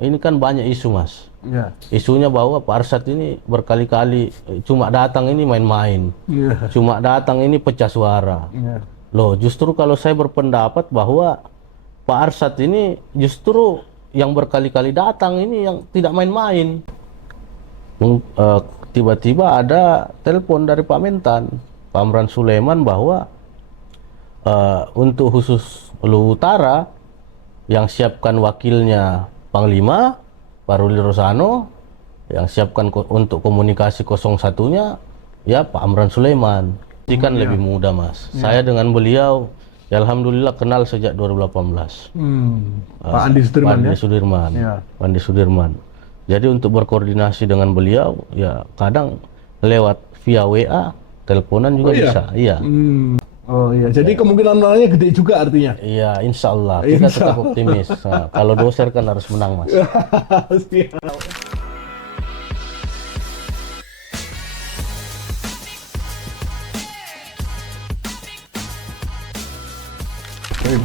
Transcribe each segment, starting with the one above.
ini kan banyak isu Mas. Ya. Isunya bahwa Pak Arsyad ini berkali-kali cuma datang ini main-main. Ya. Cuma datang ini pecah suara. Ya. Loh, justru kalau saya berpendapat bahwa Pak Arsyad ini justru yang berkali-kali datang ini yang tidak main-main. Tiba-tiba ada telepon dari Pak Mentan, Pak Amran Sulaiman, bahwa untuk khusus Luwu Utara yang siapkan wakilnya Panglima Pak Ruli Rosano, yang siapkan untuk komunikasi 01-nya ya Pak Amran Sulaiman. Ini kan lebih mudah Mas. Saya dengan beliau ya alhamdulillah kenal sejak 2018. Pak Andi Sudirman, Pak Andi ya? Sudirman. Ya. Pak Andi Sudirman. Jadi untuk berkoordinasi dengan beliau ya kadang lewat via WA, teleponan juga bisa. Iya. Oh iya, jadi kemungkinan menangnya gede juga artinya. Iya, insya Allah kita tetap optimis. Nah, kalau doser kan harus menang Mas. Siap.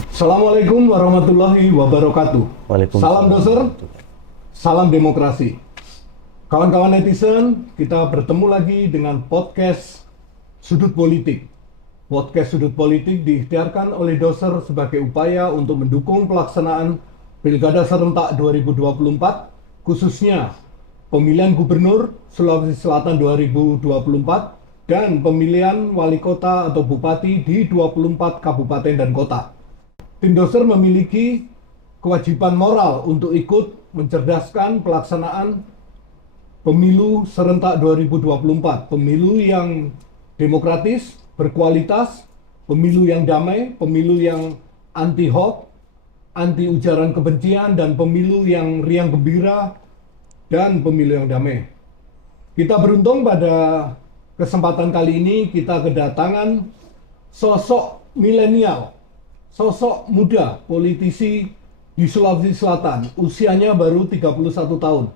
Assalamualaikum warahmatullahi wabarakatuh. Waalaikumsalam. Salam doser, salam demokrasi. Kawan-kawan netizen, kita bertemu lagi dengan podcast Sudut Politik. Podcast Sudut Politik diikhtiarkan oleh doser sebagai upaya untuk mendukung pelaksanaan Pilkada serentak 2024, khususnya pemilihan gubernur Sulawesi Selatan 2024 dan pemilihan wali kota atau bupati di 24 kabupaten dan kota. Tim doser memiliki kewajiban moral untuk ikut mencerdaskan pelaksanaan pemilu serentak 2024, pemilu yang demokratis, berkualitas, pemilu yang damai, pemilu yang anti hoax, anti ujaran kebencian, dan pemilu yang riang gembira, dan pemilu yang damai. Kita beruntung pada kesempatan kali ini kita kedatangan sosok milenial, sosok muda, politisi di Sulawesi Selatan, usianya baru 31 tahun.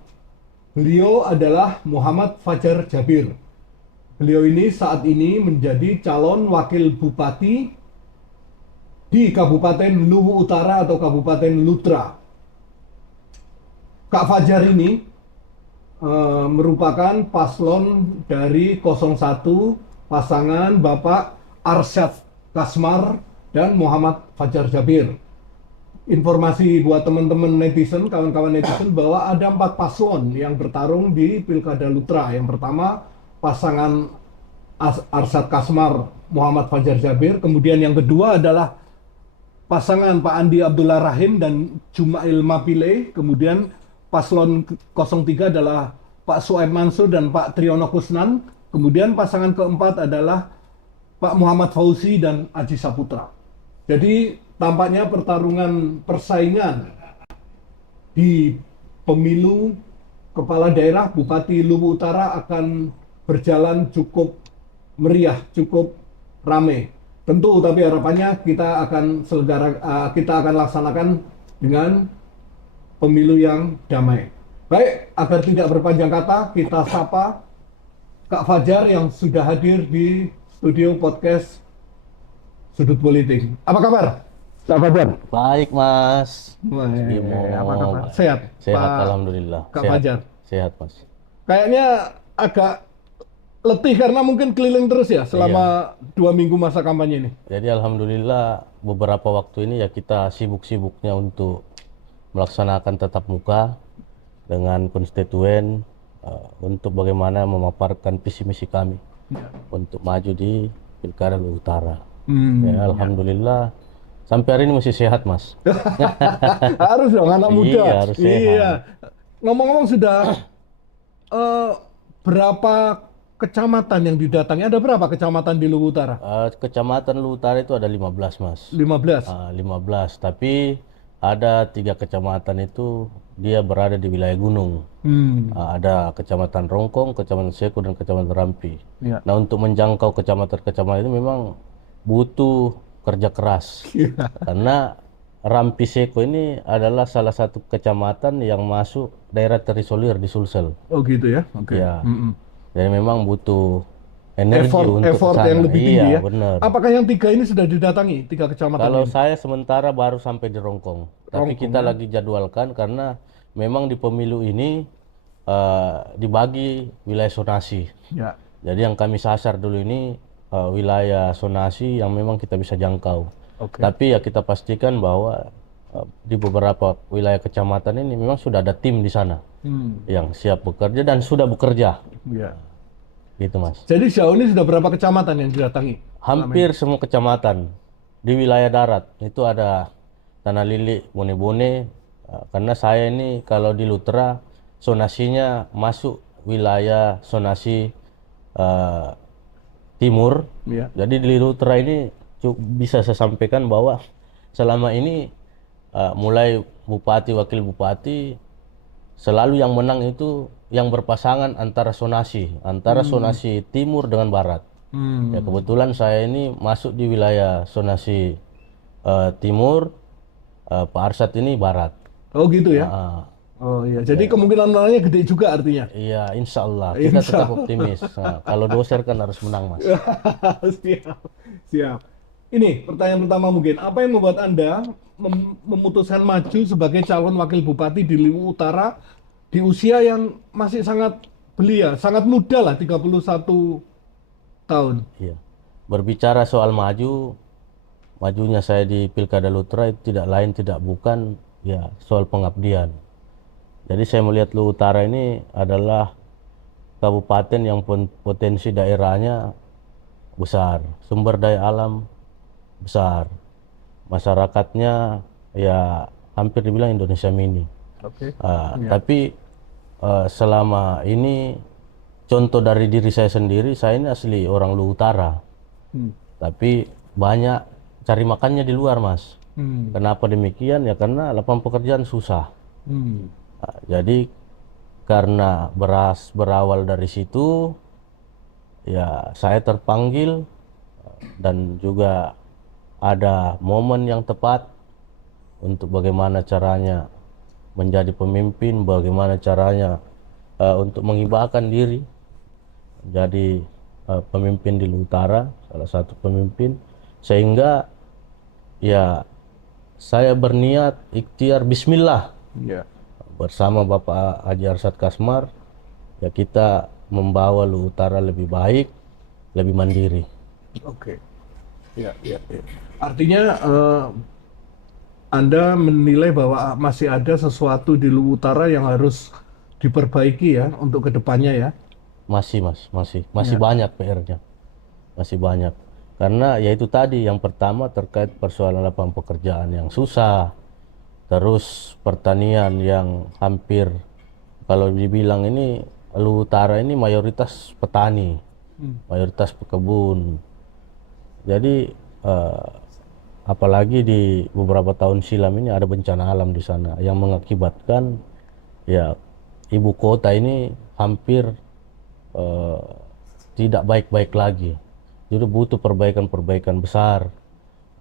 Beliau adalah Muhammad Fajar Jabir. Beliau ini saat ini menjadi calon wakil bupati di Kabupaten Luwu Utara atau Kabupaten Lutra. Kak Fajar ini merupakan paslon dari 01 pasangan Bapak Arsyad Kasmar dan Muhammad Fajar Jabir. Informasi buat teman-teman netizen, kawan-kawan netizen, bahwa ada 4 paslon yang bertarung di Pilkada Lutra. Yang pertama pasangan Arsyad Kasmar Muhammad Fajar Jabir, kemudian yang kedua adalah pasangan Pak Andi Abdullah Rahim dan Jumail Mapile, kemudian paslon 03 adalah Pak Suaib Mansur dan Pak Triyono Kusnan, kemudian pasangan keempat adalah Pak Muhammad Fauzi dan Aji Saputra. Jadi tampaknya persaingan di pemilu kepala daerah Bupati Luwu Utara akan berjalan cukup meriah, cukup ramai. Tentu, tapi harapannya kita akan laksanakan dengan pemilu yang damai. Baik, agar tidak berpanjang kata, kita sapa Kak Fajar yang sudah hadir di studio podcast Sudut Politik. Apa kabar, Kak Fajar? Baik Mas. Apa kabar? Sehat? Sehat Pak alhamdulillah. Kak Sehat. Fajar. Sehat Mas. Kayaknya agak letih karena mungkin keliling terus ya selama 2 minggu masa kampanye ini. Jadi alhamdulillah beberapa waktu ini ya kita sibuk-sibuknya untuk melaksanakan tatap muka dengan konstituen untuk bagaimana memaparkan visi misi kami untuk maju di Pilkada Luwu Utara. Ya, alhamdulillah sampai hari ini masih sehat Mas. Harus dong, anak muda. Iya, harus sehat. Iya. Ngomong-ngomong sudah berapa kecamatan yang didatangi? Ada berapa kecamatan di Luwu Utara? Kecamatan Luwu Utara itu ada 15 Mas. 15. 15, tapi ada 3 kecamatan itu dia berada di wilayah gunung. Ada Kecamatan Rongkong, Kecamatan Seko, dan Kecamatan Rampi. Ya. Nah, untuk menjangkau kecamatan-kecamatan itu memang butuh kerja keras. Karena Rampi Seko ini adalah salah satu kecamatan yang masuk daerah terisolir di Sulsel. Oh gitu ya? Oke. Ya. Jadi memang butuh energi untuk Effort kesana. yang lebih tinggi Iya, ya? benar. Apakah yang 3 ini sudah didatangi? 3 kecamatan Kalau ini? saya sementara baru sampai di Rongkong. Tapi Rongkong, kita ya? lagi jadwalkan karena memang di pemilu ini dibagi wilayah zonasi. Ya. Jadi yang kami sasar dulu ini wilayah zonasi yang memang kita bisa jangkau. Oke. Tapi ya kita pastikan bahwa di beberapa wilayah kecamatan ini memang sudah ada tim di sana yang siap bekerja dan sudah bekerja, Ya. gitu Mas. Jadi sejauh ini sudah berapa kecamatan yang didatangi? Hampir semua kecamatan di wilayah darat itu ada Tanah Lili, Bone-Bone. Karena saya ini kalau di Lutra zonasinya masuk wilayah zonasi timur. Ya. Jadi di Lutra ini bisa saya sampaikan bahwa selama ini mulai bupati, wakil bupati selalu yang menang itu yang berpasangan antara zonasi timur dengan barat. Ya kebetulan saya ini masuk di wilayah zonasi timur, Pak Arsad ini barat. Oh gitu ya. Ah, Oh iya. Jadi kemungkinan menangnya gede juga artinya. iya, insya Allah kita Insya tetap optimis. Nah, kalau doser kan harus menang Mas. Siap. Siap. Ini pertanyaan pertama mungkin. Apa yang membuat Anda memutuskan maju sebagai calon wakil bupati di Luwu Utara di usia yang masih sangat belia, sangat muda lah, 31 tahun. Iya. Berbicara soal majunya saya di Pilkada Lutra itu tidak lain tidak bukan ya soal pengabdian. Jadi saya melihat Luwu Utara ini adalah kabupaten yang potensi daerahnya besar, sumber daya alam besar, masyarakatnya ya hampir dibilang Indonesia mini. Oke. Tapi selama ini contoh dari diri saya sendiri, saya ini asli orang Luwu Utara, tapi banyak cari makannya di luar Mas. Kenapa demikian? Ya karena lapangan pekerjaan susah. Jadi karena berawal dari situ, ya saya terpanggil dan juga ada momen yang tepat untuk bagaimana caranya menjadi pemimpin, bagaimana caranya untuk menghibahkan diri jadi pemimpin di Luwu Utara, salah satu pemimpin, sehingga ya saya berniat ikhtiar Bismillah Ya. bersama Bapak Haji Arsad Kasmar, ya kita membawa Luwu Utara lebih baik, lebih mandiri. Oke. Ya, ya, ya. Artinya Anda menilai bahwa masih ada sesuatu di Luwu Utara yang harus diperbaiki ya untuk kedepannya ya. Masih Mas, masih banyak PR-nya, masih banyak. Karena ya itu tadi, yang pertama terkait persoalan lapangan pekerjaan yang susah, terus pertanian yang hampir kalau dibilang ini Luwu Utara ini mayoritas petani, mayoritas pekebun. Jadi apalagi di beberapa tahun silam ini ada bencana alam di sana yang mengakibatkan ya ibu kota ini hampir tidak baik-baik lagi. Jadi butuh perbaikan-perbaikan besar.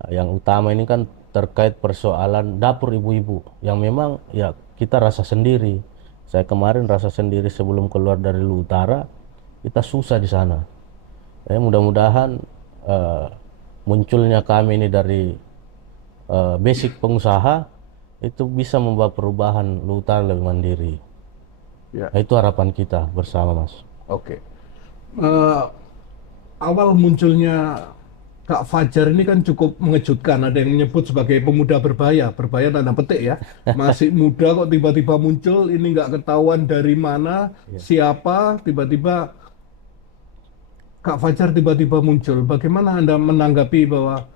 Yang utama ini kan terkait persoalan dapur ibu-ibu yang memang ya kita rasa sendiri. Saya kemarin rasa sendiri sebelum keluar dari Luwu Utara, kita susah di sana. Mudah-mudahan munculnya kami ini dari basic pengusaha itu bisa membawa perubahan Luwu Utara lebih mandiri. Ya. Itu harapan kita bersama Mas. Oke. Awal munculnya Kak Fajar ini kan cukup mengejutkan. Ada yang menyebut sebagai pemuda berbahaya, berbahaya tanda petik ya. Masih muda kok tiba-tiba muncul, ini nggak ketahuan dari mana, siapa, tiba-tiba Kak Fajar tiba-tiba muncul. Bagaimana Anda menanggapi bahwa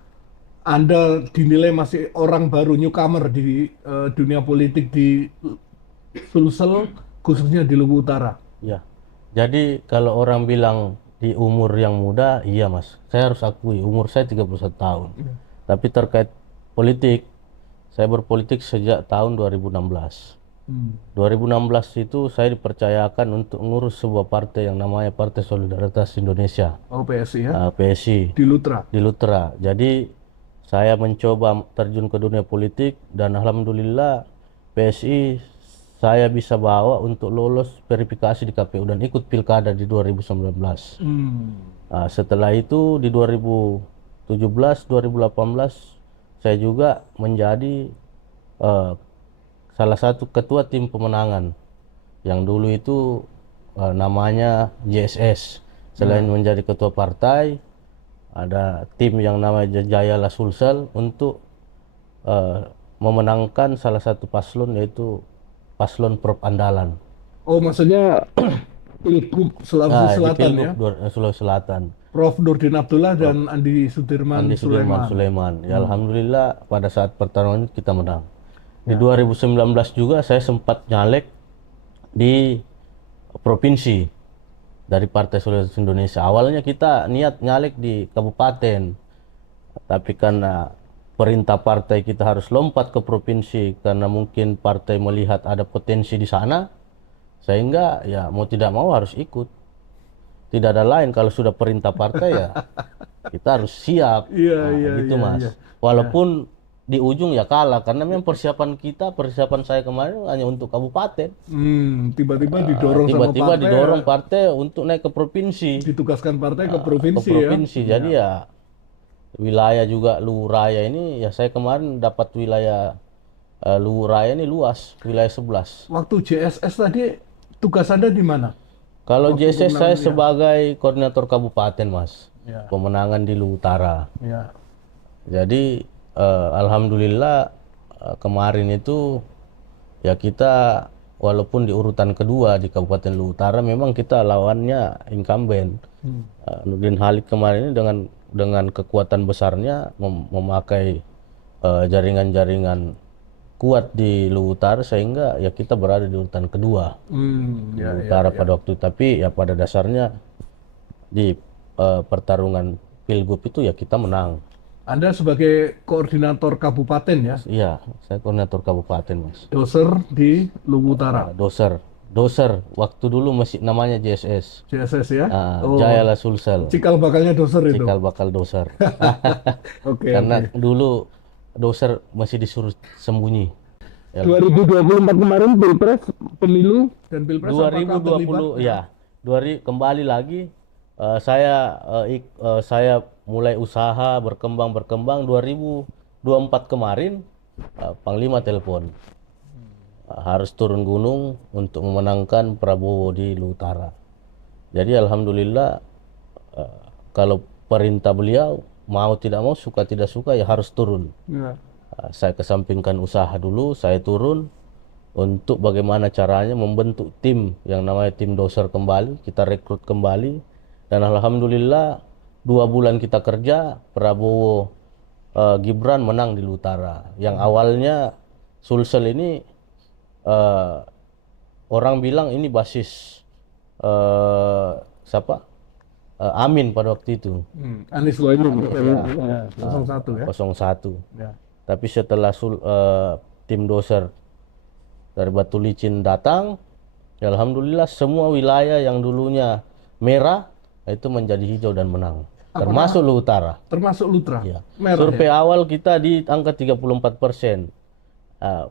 Anda dinilai masih orang baru, newcomer di dunia politik di Sulsel, khususnya di Luwu Utara? Ya. Jadi kalau orang bilang di umur yang muda, iya Mas. Saya harus akui umur saya 31 tahun. Tapi terkait politik, saya berpolitik sejak tahun 2016. 2016 itu saya dipercayakan untuk ngurus sebuah partai yang namanya Partai Solidaritas Indonesia. Oh, PSI ya? PSI. Di Lutra? Di Lutra. Jadi saya mencoba terjun ke dunia politik dan alhamdulillah PSI saya bisa bawa untuk lolos verifikasi di KPU dan ikut pilkada di 2019. Setelah itu di 2017, 2018 saya juga menjadi salah satu ketua tim pemenangan yang dulu itu namanya JSS. Selain menjadi ketua partai, ada tim yang namanya Jaya La Sulsel untuk memenangkan salah satu paslon, yaitu paslon Prof Andalan. Oh, maksudnya Pilgub Sulawesi Di Selatan Pilgub ya. Sulawesi Selatan. Prof Nurdin Abdullah dan Andi Sudirman Andi Sudirman Sulaiman. Sulaiman. Ya, alhamdulillah pada saat pertarungan itu kita menang. Di 2019 juga saya sempat nyalek di provinsi dari Partai Solidaritas Indonesia. Awalnya kita niat nyalek di kabupaten, tapi karena perintah partai kita harus lompat ke provinsi karena mungkin partai melihat ada potensi di sana, sehingga ya mau tidak mau harus ikut. Tidak ada lain, kalau sudah perintah partai ya kita harus siap. Gitu Mas. Walaupun di ujung ya kalah, karena memang persiapan saya kemarin hanya untuk kabupaten. Tiba-tiba didorong Tiba-tiba sama partai. didorong partai untuk naik ke provinsi. Ditugaskan partai ke Ke provinsi provinsi. ya. Jadi ya wilayah juga Luwu Raya ini, ya saya kemarin dapat wilayah Luwu Raya ini luas, wilayah 11. Waktu JSS tadi tugas Anda di mana? Kalau Waktu JSS saya pemenangan, sebagai koordinator kabupaten Mas, Ya. pemenangan di Luwu Utara. Ya. Jadi alhamdulillah kemarin itu ya kita walaupun di urutan kedua di Kabupaten Luwu Utara, memang kita lawannya incumbent. Nurdin Halid kemarin ini dengan kekuatan besarnya memakai jaringan-jaringan kuat di Luwu Utara, sehingga ya kita berada di urutan kedua Luwu Utara pada waktu itu. Tapi ya pada dasarnya di pertarungan pilgub itu ya kita menang. Anda sebagai koordinator kabupaten ya, Iya, saya koordinator kabupaten Mas. doser di Luwu Utara, Doser waktu dulu masih namanya JSS. JSS ya. Jaya La Sulsel. Cikal bakalnya doser itu. Cikal bakal doser. Oke. Karena dulu doser masih disuruh sembunyi. 2024 kemarin Pilpres, pemilu dan Pilpres apakah 2020 ya. Kembali lagi saya mulai usaha berkembang 2024 kemarin Panglima telepon harus turun gunung untuk memenangkan Prabowo di Luwu Utara. Jadi alhamdulillah kalau perintah beliau mau tidak mau, suka tidak suka ya harus turun. Ya. Saya kesampingkan usaha dulu, saya turun untuk bagaimana caranya membentuk tim yang namanya tim doser kembali, kita rekrut kembali, dan alhamdulillah 2 bulan kita kerja, Prabowo Gibran menang di Luwu Utara. Yang awalnya Sulsel ini orang bilang ini basis siapa? Amin pada waktu itu. Anies Mohaimin ya. 01 ya. 01. Ya. Tapi setelah tim doser dari Batu Licin datang, ya alhamdulillah semua wilayah yang dulunya merah itu menjadi hijau dan menang. Termasuk Luwu Utara. Termasuk Lutra. Ya. Merah Survei ya. awal kita di angka 34%.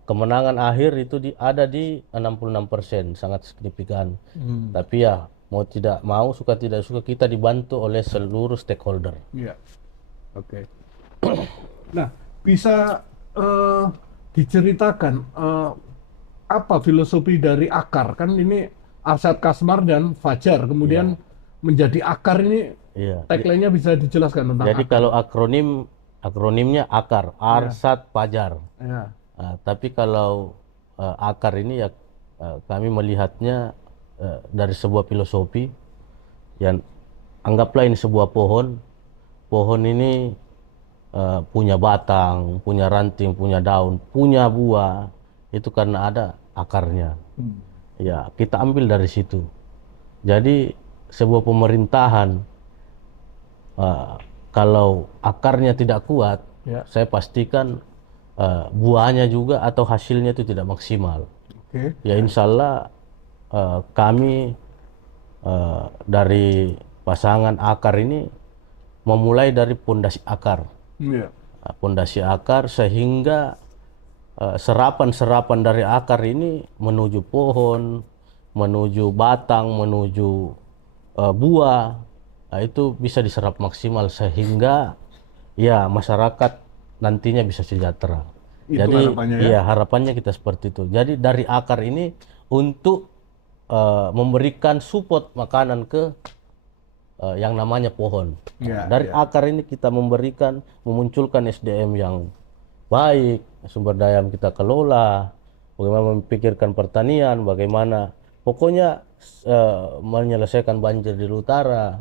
Kemenangan akhir itu ada di 66%, sangat signifikan. Tapi ya mau tidak mau, suka tidak suka, kita dibantu oleh seluruh stakeholder. Iya. Oke. Nah, bisa diceritakan apa filosofi dari akar? Kan ini Arsyad Kasmar dan Fajar, kemudian menjadi akar ini. Iya. Tagline-nya bisa dijelaskan tentang Jadi akar. kalau akronimnya akar, Arsyad Fajar. Ya. Tapi kalau akar ini ya kami melihatnya dari sebuah filosofi yang anggaplah ini sebuah pohon. Pohon ini punya batang, punya ranting, punya daun, punya buah, itu karena ada akarnya. Ya, kita ambil dari situ. Jadi sebuah pemerintahan kalau akarnya tidak kuat, Ya. saya pastikan buahnya juga atau hasilnya itu tidak maksimal. Oke. Ya insya Allah kami dari pasangan akar ini memulai dari pondasi akar. Iya. Pondasi akar sehingga serapan-serapan dari akar ini menuju pohon, menuju batang, menuju buah, itu bisa diserap maksimal sehingga ya masyarakat nantinya bisa sejahtera. Itu Jadi harapannya ya. iya harapannya kita seperti itu. Jadi dari akar ini untuk memberikan support makanan ke yang namanya pohon. Ya, Dari ya. akar ini kita memunculkan SDM yang baik, sumber daya yang kita kelola, bagaimana memikirkan pertanian, bagaimana pokoknya menyelesaikan banjir di utara.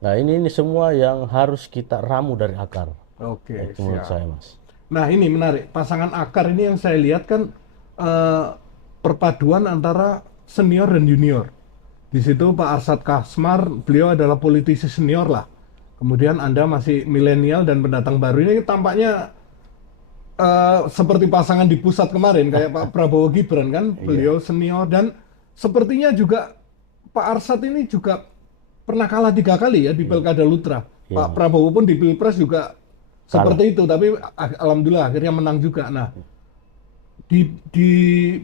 Nah ini semua yang harus kita ramu dari akar. Oke, Itu menurut siap. saya, Mas. Nah, ini menarik. Pasangan akar ini yang saya lihat kan eh, perpaduan antara senior dan junior. Di situ Pak Arsad Kasmar, beliau adalah politisi senior lah. Kemudian Anda masih milenial dan pendatang baru. Ini tampaknya seperti pasangan di pusat kemarin, kayak Pak Prabowo Gibran kan, beliau senior dan sepertinya juga Pak Arsad ini juga pernah kalah 3 kali ya di Pilkada Lutra. Iya, Pak Mas. Prabowo pun di Pilpres juga seperti itu, tapi alhamdulillah akhirnya menang juga. Nah, di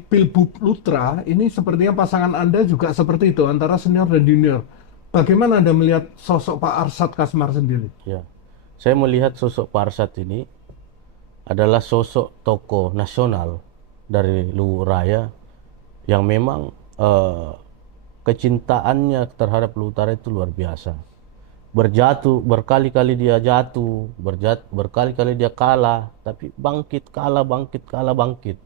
Pilbub Lutra ini sepertinya pasangan Anda juga seperti itu antara senior dan junior. Bagaimana Anda melihat sosok Pak Arsad Kasmar sendiri? Ya. Saya melihat sosok Pak Arsad ini adalah sosok tokoh nasional dari Luwu Raya yang memang kecintaannya terhadap Luwu Utara itu luar biasa. Berkali-kali dia jatuh, berkali-kali dia kalah, tapi bangkit, kalah, bangkit, kalah, bangkit.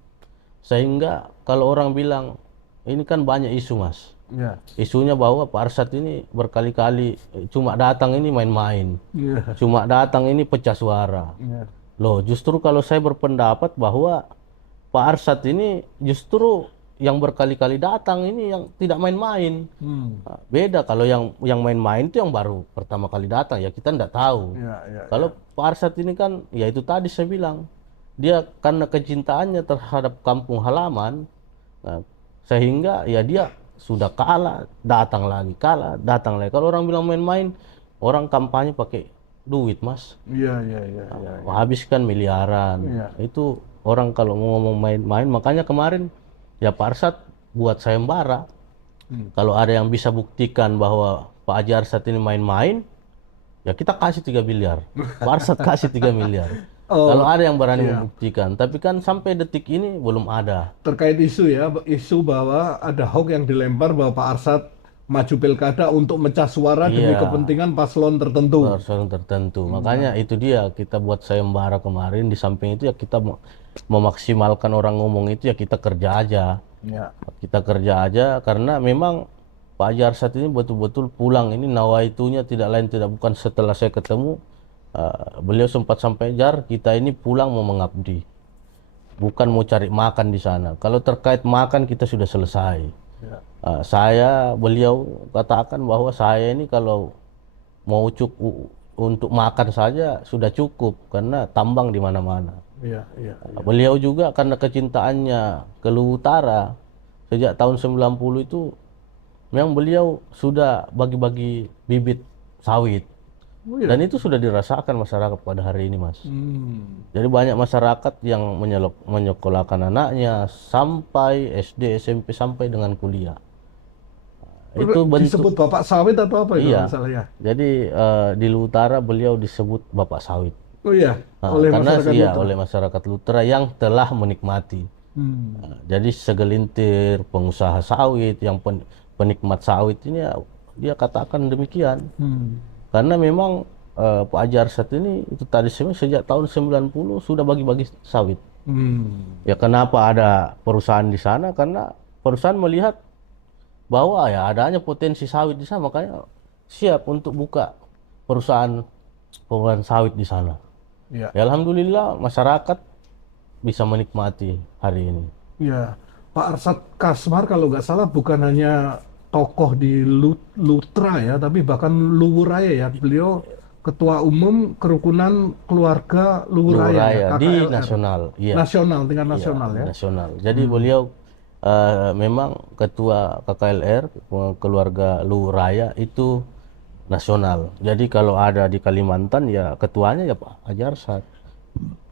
Sehingga kalau orang bilang, ini kan banyak isu, Mas. Ya. Isunya bahwa Pak Arsad ini berkali-kali cuma datang ini main-main. Ya. Cuma datang ini pecah suara. Ya. Loh, justru kalau saya berpendapat bahwa Pak Arsad ini justru yang berkali-kali datang ini yang tidak main-main. Nah, beda kalau yang main-main itu yang baru pertama kali datang ya kita tidak tahu. Ya, ya, Kalau Pak Arsad ini kan ya itu tadi saya bilang dia karena kecintaannya terhadap kampung halaman, nah, sehingga ya dia sudah kalah datang lagi, kalah datang lagi. Kalau orang bilang main-main, orang kampanye pakai duit, Mas. ya, ya, ya, ya. Habiskan miliaran. Iya. Itu orang kalau mau ngomong main-main, makanya kemarin ya Pak Arsad buat sayembara. Kalau ada yang bisa buktikan bahwa Pak Haji Arsad ini main-main, ya kita kasih 3 miliar. Pak Arsad kasih 3 miliar. Oh, Kalau ada yang berani iya. membuktikan. Tapi kan sampai detik ini belum ada. Terkait isu ya, isu bahwa ada hoax yang dilempar bahwa Pak Arsad maju pilkada untuk mecah suara demi Iya. kepentingan paslon tertentu. Persoalan tertentu. Makanya itu dia kita buat sayembara kemarin. Di samping itu ya kita memaksimalkan orang ngomong itu ya kita kerja aja. Ya. Kita kerja aja karena memang Pak Haji Arsad ini betul-betul pulang ini nawaitunya tidak lain tidak bukan setelah saya ketemu beliau sempat sampai jar kita ini pulang mau mengabdi bukan mau cari makan di sana. Kalau terkait makan kita sudah selesai. Ya. Beliau katakan bahwa saya ini kalau mau untuk makan saja sudah cukup karena tambang di mana-mana. Ya, ya, ya. Beliau juga karena kecintaannya ke Luwu Utara sejak tahun 90 itu memang beliau sudah bagi-bagi bibit sawit. Oh, ya. Dan itu sudah dirasakan masyarakat pada hari ini, Mas. Jadi banyak masyarakat yang menyekolahkan anaknya sampai SD, SMP sampai dengan kuliah. Itu Disebut bentuk Bapak Sawit atau apa itu iya. masalahnya? Jadi di Luwu Utara beliau disebut Bapak Sawit. Oh iya, Karena masyarakat iya Lutra. oleh masyarakat Lutra yang telah menikmati. Jadi segelintir pengusaha sawit yang penikmat sawit ini ya, dia katakan demikian. Karena memang Pak Haji Arsad ini itu tadi sejak tahun 90 sudah bagi-bagi sawit. Ya kenapa ada perusahaan di sana? Karena perusahaan melihat bahwa ya adanya potensi sawit di sana, makanya siap untuk buka perusahaan sawit di sana. Ya. Ya alhamdulillah masyarakat bisa menikmati hari ini. Ya, Pak Arsad Kasmar kalau nggak salah bukan hanya tokoh di Lutra ya, tapi bahkan Luwu Raya ya. Beliau Ketua Umum Kerukunan Keluarga Luwu Luwu Raya, Raya ya, di KKLR. nasional, iya. Nasional, tingkat Iya, nasional ya. nasional. Jadi beliau memang ketua KKLR keluarga Luwu Raya itu nasional. Jadi kalau ada di Kalimantan ya ketuanya ya Pak Haji Arsad.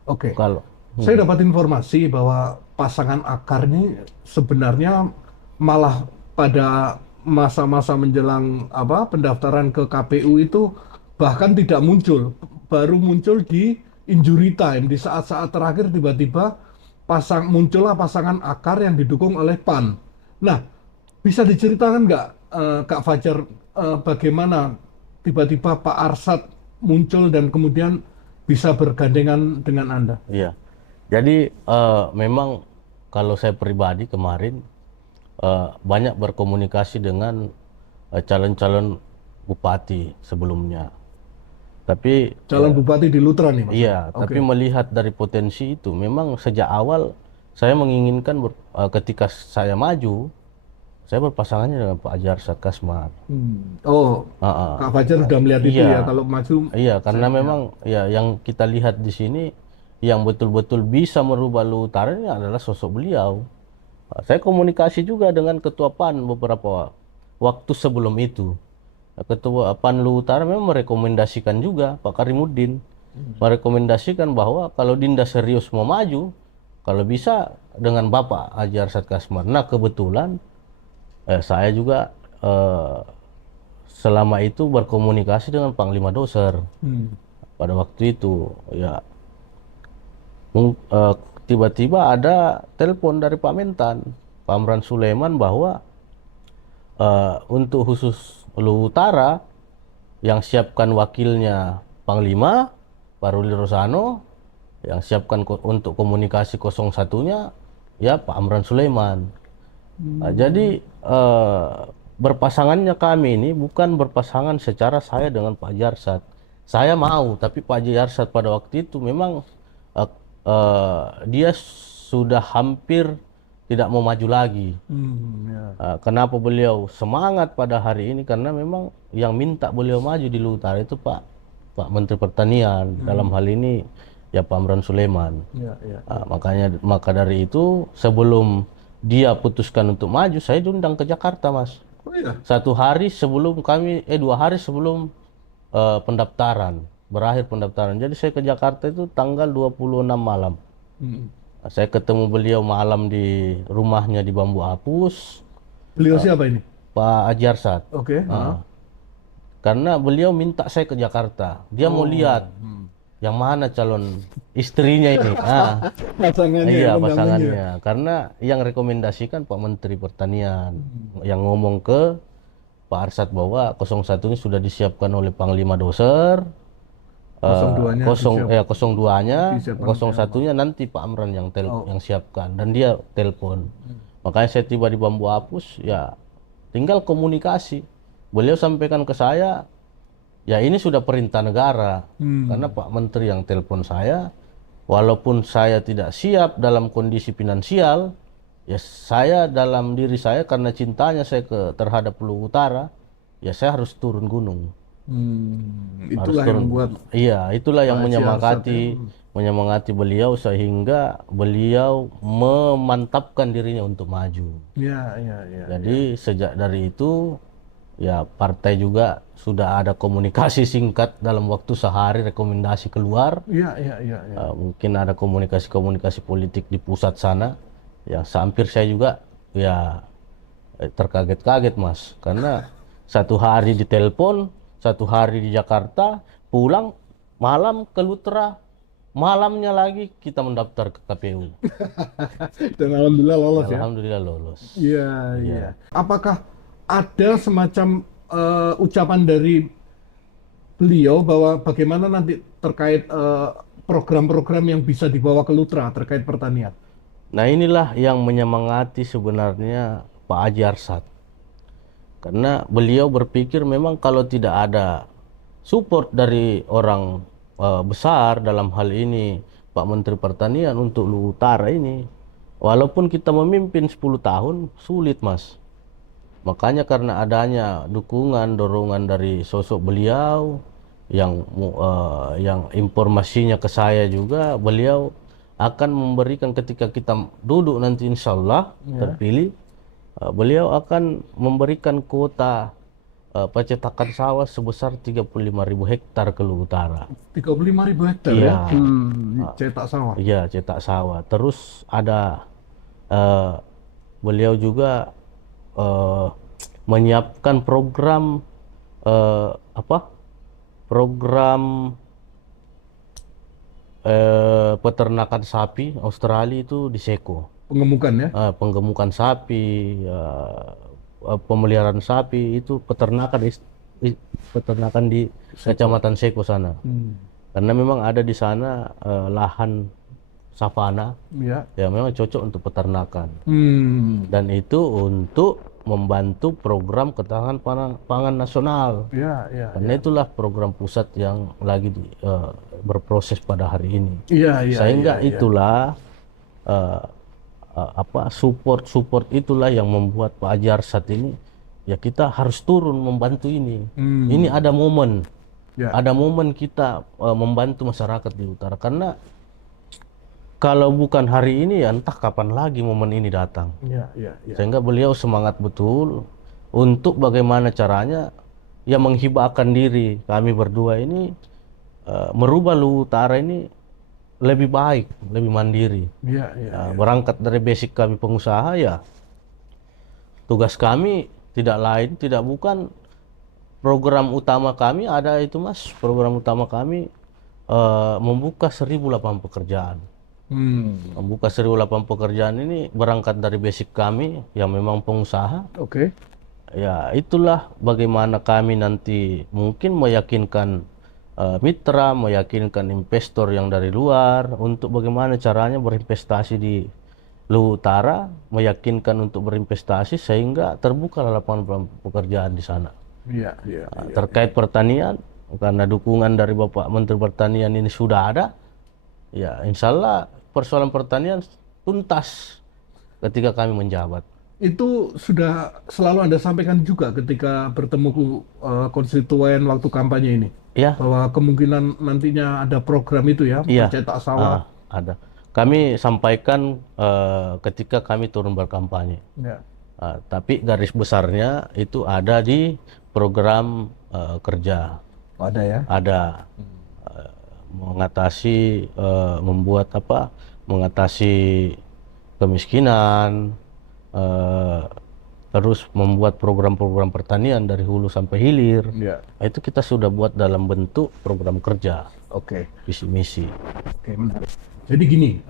Oke. Kalau Saya dapat informasi bahwa pasangan akar ini sebenarnya malah pada masa-masa menjelang pendaftaran ke KPU itu bahkan tidak muncul, baru muncul di injury time di saat-saat terakhir tiba-tiba muncullah pasangan akar yang didukung oleh PAN. Nah, bisa diceritakan nggak Kak Fajar bagaimana tiba-tiba Pak Arsad muncul dan kemudian bisa bergandengan dengan Anda? Iya. Jadi memang kalau saya pribadi kemarin banyak berkomunikasi dengan calon-calon bupati sebelumnya. Tapi Calon bupati di Lutra nih, Mas. iya, Oke. tapi melihat dari potensi itu, memang sejak awal saya menginginkan ketika saya maju, saya berpasangannya dengan Pak Ajar Kasmar. Oh, Ah, ah. Kak Fajar sudah melihat itu Iya. ya kalau maju. Iya, karena memang ya yang kita lihat di sini yang betul-betul bisa merubah Luhut Utara ini adalah sosok beliau. Saya komunikasi juga dengan Ketua PAN beberapa waktu sebelum itu. Ketua PAN Luhut Utara memang merekomendasikan juga Pak Karimuddin, merekomendasikan bahwa kalau Dinda serius mau maju, kalau bisa dengan Bapak Haji Arsad Kasmar. Nah kebetulan saya juga selama itu berkomunikasi dengan Panglima Doser pada waktu itu. Ya, tiba-tiba ada telepon dari Pak Mentan, Pak Amran Sulaiman, bahwa untuk khusus Luhut Utara yang siapkan wakilnya Panglima Pak Ruli Rosano, yang siapkan untuk komunikasi 01-nya ya Pak Amran Sulaiman. Jadi berpasangannya kami ini bukan berpasangan secara saya dengan Pak Jarsad. Saya mau, tapi Pak Jarsad pada waktu itu memang dia sudah hampir tidak mau maju lagi. Kenapa beliau semangat pada hari ini? Karena memang yang minta beliau maju di Luhut Utara itu Pak Menteri Pertanian, dalam hal ini ya Pak Amran Sulaiman. Maka dari itu sebelum dia putuskan untuk maju, saya diundang ke Jakarta, Mas. Oh iya. 2 hari sebelum pendaftaran, berakhir pendaftaran. Jadi saya ke Jakarta itu tanggal 26 malam. Saya ketemu beliau malam di rumahnya di Bambu Apus. Beliau siapa ini? Pak Haji Arsad. Oke. Karena beliau minta saya ke Jakarta. Dia mau lihat yang mana calon istrinya ini. Pasangannya. Iya, yang pasangannya. Karena yang rekomendasikan Pak Menteri Pertanian, yang ngomong ke Pak Arsad bahwa 01 ini sudah disiapkan oleh Panglima Doser. 02-nya 02-nya, disiapkan 01-nya nanti Pak Amran yang siapkan, dan dia telepon. Makanya saya tiba di Bambu Apus, ya tinggal komunikasi. Beliau sampaikan ke saya, ya ini sudah perintah negara, karena Pak Menteri yang telepon saya, walaupun saya tidak siap dalam kondisi finansial, ya saya dalam diri saya karena cintanya saya terhadap Luhut Utara, ya saya harus turun gunung. Itulah yang membuat. Iya, itulah yang menyemangati beliau sehingga beliau memantapkan dirinya untuk maju. Jadi sejak dari itu ya partai juga sudah ada komunikasi singkat dalam waktu sehari, rekomendasi keluar. Mungkin ada komunikasi politik di pusat sana. Ya hampir saya juga ya terkaget-kaget, Mas, karena 1 hari ditelepon, 1 hari di Jakarta, pulang malam ke Lutra, malamnya lagi kita mendaftar ke KPU. Dan alhamdulillah lolos ya. Alhamdulillah lolos. Iya. Apakah ada semacam ucapan dari beliau bahwa bagaimana nanti terkait program-program yang bisa dibawa ke Lutra terkait pertanian? Nah inilah yang menyemangati sebenarnya Pak Haji Arsad. Karena beliau berpikir memang kalau tidak ada support dari orang besar, dalam hal ini Pak Menteri Pertanian untuk Luhut Utara ini, walaupun kita memimpin 10 tahun, sulit, Mas. Makanya karena adanya dukungan, dorongan dari sosok beliau, yang informasinya ke saya juga, beliau akan memberikan ketika kita duduk nanti insya Allah terpilih, beliau akan memberikan kuota pencetakan sawah sebesar 35.000 hektar ke Luhut Utara. 35.000 hektar Iya. ya? Cetak sawah. Iya, cetak sawah. Terus ada beliau juga menyiapkan program program peternakan sapi Australia itu di Seko. Pengemukan ya. Penggemukan sapi, pemeliharaan sapi itu peternakan di Kecamatan Seko sana. Karena memang ada di sana lahan savana Ya. yang memang cocok untuk peternakan. Hmm. Dan itu untuk membantu program ketahanan pangan nasional. Ya, ya. Karena itulah program pusat yang lagi berproses pada hari ini. Iya, iya. Sehingga iya, iya. itulah support itulah yang membuat Pak Ajar saat ini ya kita harus turun membantu ini. Ini ada momen, Ya. ada momen kita membantu masyarakat di utara, karena kalau bukan hari ini ya entah kapan lagi momen ini datang. Ya, ya, ya. Sehingga beliau semangat betul untuk bagaimana caranya ya menghibahkan diri kami berdua ini merubah Luwu Utara ini lebih baik, lebih mandiri. Ya, ya. Berangkat dari basic kami pengusaha ya, tugas kami tidak lain, tidak bukan program utama kami ada itu Mas. Program utama kami membuka 1.000 lapangan pekerjaan. Membuka 1.000 lapangan pekerjaan ini berangkat dari basic kami yang memang pengusaha. Oke. Ya itulah bagaimana kami nanti mungkin meyakinkan mitra, meyakinkan investor yang dari luar untuk bagaimana caranya berinvestasi di Luwu Utara, meyakinkan untuk berinvestasi sehingga terbuka lapangan pekerjaan di sana. Iya, iya. Terkait pertanian, karena dukungan dari Bapak Menteri Pertanian ini sudah ada, ya insya Allah persoalan pertanian tuntas ketika kami menjabat. Itu sudah selalu Anda sampaikan juga ketika bertemu konstituen waktu kampanye ini? Ya. Bahwa kemungkinan nantinya ada program itu ya, Iya. mencetak sawah. Ada. Kami sampaikan ketika kami turun berkampanye. Ya. Tapi garis besarnya itu ada di program kerja. Ada ya? Ada. Mengatasi, mengatasi kemiskinan, terus membuat program-program pertanian dari hulu sampai hilir. Ya. Itu kita sudah buat dalam bentuk program kerja. Oke. Visi misi. Oke, menarik. Jadi gini,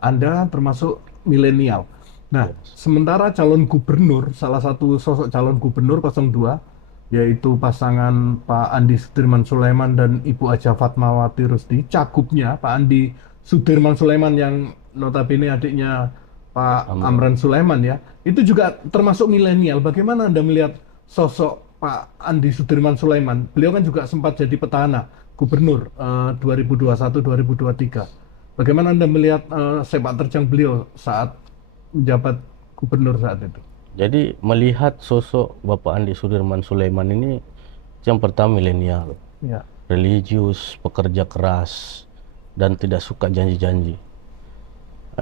Anda termasuk milenial. Nah, sementara calon gubernur, salah satu sosok calon gubernur 02, yaitu pasangan Pak Andi Sudirman Sulaiman dan Ibu Aja Fatmawati Rusdi, cagupnya Pak Andi Sudirman Sulaiman yang notabene adiknya Pak Amran Sulaiman ya, itu juga termasuk milenial. Bagaimana Anda melihat sosok Pak Andi Sudirman Sulaiman? Beliau kan juga sempat jadi petahana gubernur 2021-2023. Bagaimana Anda melihat sepak terjang beliau saat menjabat gubernur saat itu? Jadi melihat sosok Bapak Andi Sudirman Sulaiman ini yang pertama milenial, Ya. religius, pekerja keras, dan tidak suka janji-janji.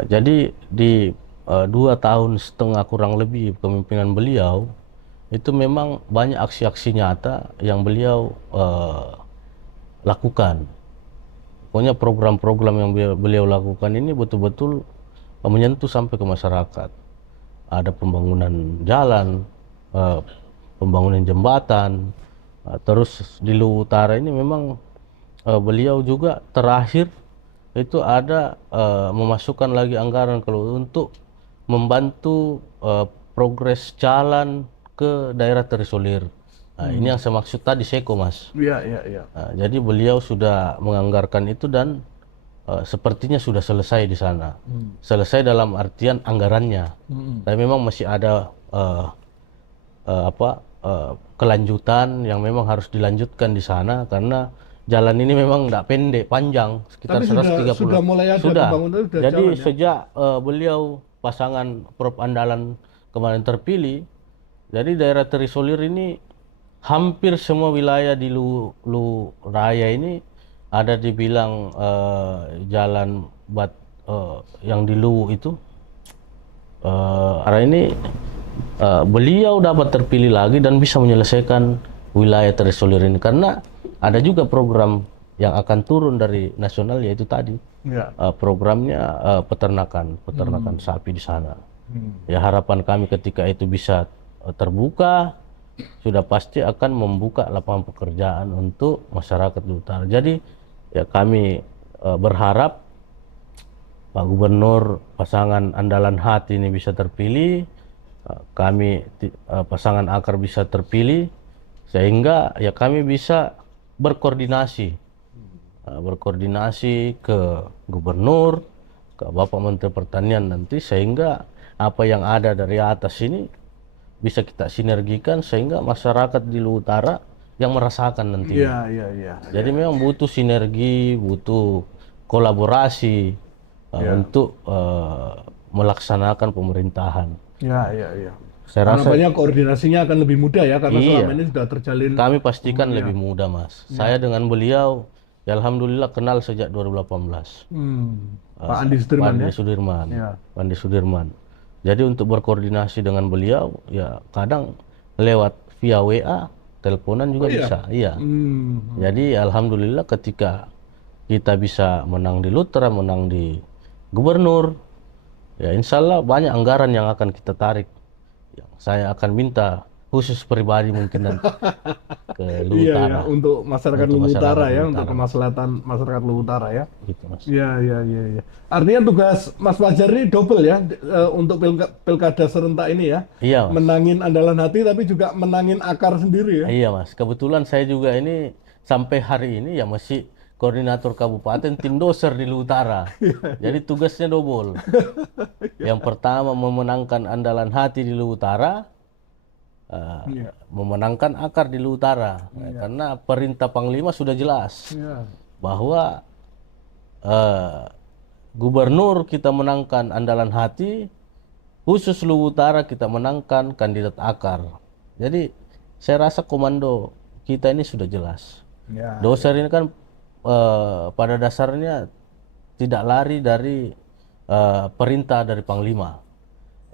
Jadi di 2,5 tahun kurang lebih kepemimpinan beliau, itu memang banyak aksi-aksi nyata yang beliau lakukan. Pokoknya program-program yang beliau lakukan ini betul-betul menyentuh sampai ke masyarakat. Ada pembangunan jalan, pembangunan jembatan, terus di Luwu Utara ini memang beliau juga terakhir itu ada memasukkan lagi anggaran kalau untuk membantu progres jalan ke daerah terisolir. Nah, ini yang saya maksud tadi Seko, Mas. Iya, iya, iya. Nah, jadi beliau sudah menganggarkan itu dan sepertinya sudah selesai di sana. Selesai dalam artian anggarannya. Tapi memang masih ada kelanjutan yang memang harus dilanjutkan di sana karena jalan ini memang tidak pendek, panjang, sekitar Tapi 130. sudah mulai ada pembangunan, sudah Jadi jalan, ya? sejak beliau pasangan Prof Andalan kemarin terpilih, jadi daerah terisolir ini hampir semua wilayah di Luwu Raya ini ada dibilang jalan yang di Luwu itu arah ini beliau dapat terpilih lagi dan bisa menyelesaikan wilayah terisolir ini karena ada juga program yang akan turun dari nasional yaitu tadi Ya. programnya peternakan sapi di sana. Ya harapan kami ketika itu bisa terbuka sudah pasti akan membuka lapangan pekerjaan untuk masyarakat di utara. Jadi ya kami berharap Pak Gubernur pasangan andalan hati ini bisa terpilih, pasangan akar bisa terpilih, sehingga ya kami bisa berkoordinasi ke gubernur, ke Bapak Menteri Pertanian nanti, sehingga apa yang ada dari atas ini bisa kita sinergikan sehingga masyarakat di Luwu Utara yang merasakan nanti. Iya. Jadi memang butuh sinergi, butuh kolaborasi untuk melaksanakan pemerintahan. Iya. Saya rasa Harapannya koordinasinya akan lebih mudah ya, karena Iya. selama ini sudah terjalin. kami pastikan lebih mudah, Mas. Saya dengan beliau, ya alhamdulillah kenal sejak 2018. Pak Andi Sudirman Pak ya. Andi Sudirman. Ya. Pak Andi Sudirman. Jadi untuk berkoordinasi dengan beliau, ya kadang lewat via WA, teleponan juga bisa. Iya. Jadi alhamdulillah ketika kita bisa menang di Lutra, menang di Gubernur, ya insya Allah banyak anggaran yang akan kita tarik. Yang saya akan minta khusus pribadi mungkin nanti ke Luwu Utara. Iya, untuk masyarakat Luwu masyarakat Utara ya, Luwu untuk Utara. kemaslahatan masyarakat Luwu Utara ya. Gitu, Mas. Iya. Artinya tugas Mas Fajar ini double ya, untuk pilkada serentak ini ya. Iya, Mas. Menangin andalan hati tapi juga menangin akar sendiri ya. Iya, Mas. Kebetulan saya juga ini sampai hari ini ya masih koordinator kabupaten tim doser di Luwu Utara. Jadi tugasnya double. Yang pertama memenangkan andalan hati di Luwu Utara, memenangkan akar di Luwu Utara. Karena perintah Panglima sudah jelas Iya. bahwa gubernur kita menangkan andalan hati, khusus Luwu Utara kita menangkan kandidat akar. Jadi saya rasa komando kita ini sudah jelas. Ya. Doser ini kan pada dasarnya tidak lari dari perintah dari Panglima.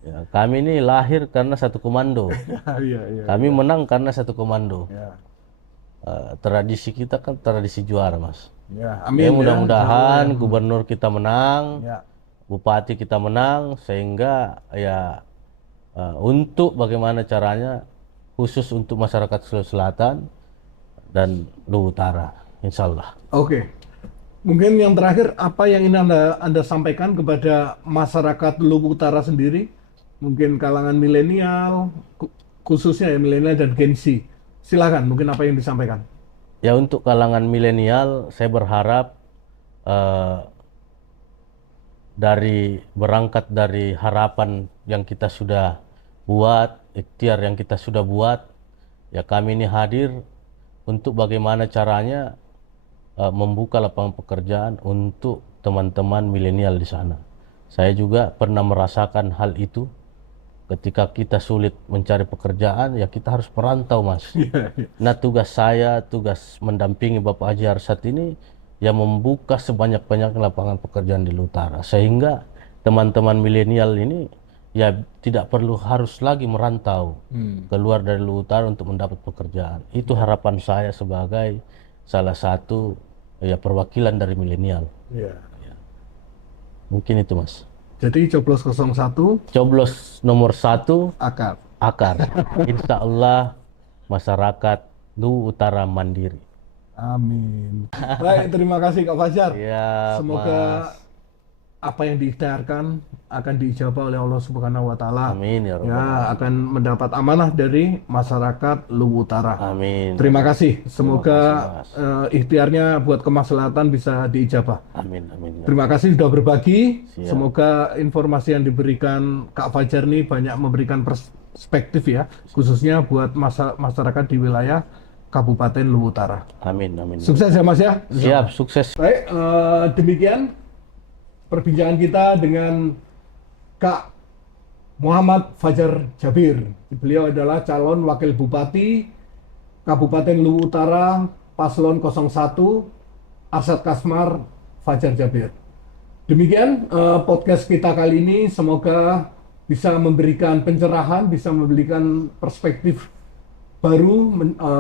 Ya, kami ini lahir karena satu komando. Iya. Kami menang karena satu komando. Ya. Tradisi kita kan tradisi juara, Mas. Ya, Ya, amin. mudah-mudahan gubernur kita menang, Ya. bupati kita menang, sehingga ya untuk bagaimana caranya khusus untuk masyarakat Sulawesi Selatan dan Luwu Utara, insya Allah. Oke. Mungkin yang terakhir, apa yang ingin Anda sampaikan kepada masyarakat Luwu Utara sendiri? Mungkin kalangan milenial, khususnya ya milenial dan Gen Z. Silakan, mungkin apa yang disampaikan? Ya untuk kalangan milenial, saya berharap berangkat dari harapan yang kita sudah buat, ikhtiar yang kita sudah buat, ya kami ini hadir untuk bagaimana caranya membuka lapangan pekerjaan untuk teman-teman milenial di sana. Saya juga pernah merasakan hal itu. Ketika kita sulit mencari pekerjaan, ya kita harus perantau, Mas. Nah, tugas mendampingi Bapak Haji Arsad ini ya membuka sebanyak-banyaknya lapangan pekerjaan di Luwu Utara, sehingga teman-teman milenial ini ya tidak perlu harus lagi merantau keluar dari Luwu Utara untuk mendapat pekerjaan. Itu harapan saya sebagai salah satu ya perwakilan dari milenial. Ya. Mungkin itu, Mas. Jadi coblos 01 Coblos nomor 1 akar. Insya Allah masyarakat Luwu Utara mandiri. Amin. Baik, terima kasih Kak Fajar. Ya, Semoga Mas. apa yang diikhtiarkan akan diijabah oleh Allah Subhanahu wa taala. Amin ya Rabbal Ya, Alamin. akan mendapat amanah dari masyarakat Luwu Utara. Amin. Terima kasih. Semoga Terima ikhtiarnya buat kemaslahatan bisa diijabah. Amin. Terima kasih sudah berbagi. Siap. Semoga informasi yang diberikan Kak Fajar ini banyak memberikan perspektif ya, khususnya buat masyarakat di wilayah Kabupaten Luwu Utara. Amin. Sukses ya Mas ya. Siap, sukses. Baik, demikian perbincangan kita dengan Kak Muhammad Fajar Jabir. Beliau adalah calon wakil bupati Kabupaten Luwu Utara Paslon 01 Arsad Kasmar Fajar Jabir. Demikian podcast kita kali ini, semoga bisa memberikan pencerahan, bisa memberikan perspektif baru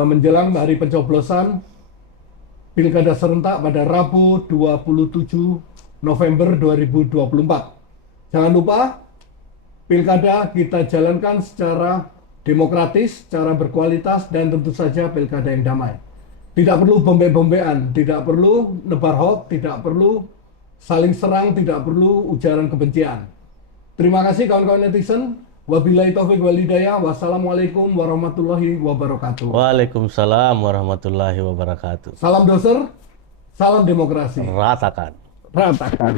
menjelang hari pencoblosan Pilkada serentak pada Rabu 27 November 2024. Jangan lupa, pilkada kita jalankan secara demokratis, secara berkualitas, dan tentu saja pilkada yang damai. Tidak perlu bombe-bombean, tidak perlu nebar hoax, tidak perlu saling serang, tidak perlu ujaran kebencian. Terima kasih kawan-kawan netizen. Wabillahi taufik wal hidayah. Wassalamualaikum warahmatullahi wabarakatuh. Waalaikumsalam warahmatullahi wabarakatuh. Salam doser, salam demokrasi. Ratakan. Ratakan.